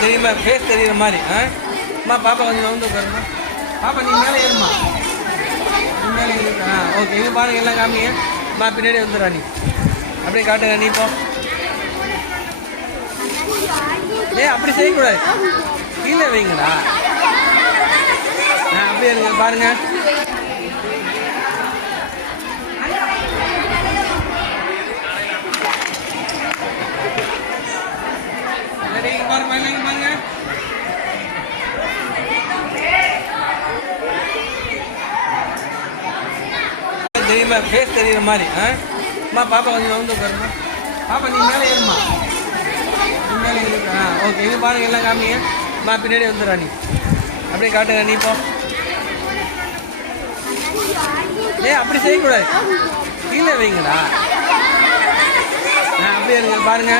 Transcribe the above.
தெரியுமா ஃபேஸ் தெரியுற மாதிரி அம்மா பாப்பா கொஞ்சம் வந்து உட்காருமா பாப்பா நீ மேலே ஏறுமா நீ மேலே ஏறு ஓகே இங்கே பாருங்க எல்லாம் காமிங்க பின்னாடி வந்துடுறா நீ அப்படியே காட்டுங்க நீ இப்போ அப்படி செய்யக்கூடாது கீழே வைங்கடா அப்படியே இருங்க பாருங்க பாருங்க தெரியுமா ஃபேஸ் தெரியுற மாதிரி பாப்பா கொஞ்சம் வந்து உட்காருமா பாப்பா நீ மேலே ஏறுமா நீ மேலே ஏறு ஓகே இங்கே பாருங்க எல்லாம் காமிங்க பின்னாடி வந்துடுறா நீ அப்படியே காட்டுங்க நீ இப்போ அப்படி செய்யக்கூடாது கீழே வைங்கடா அப்படியே இருங்க பாருங்க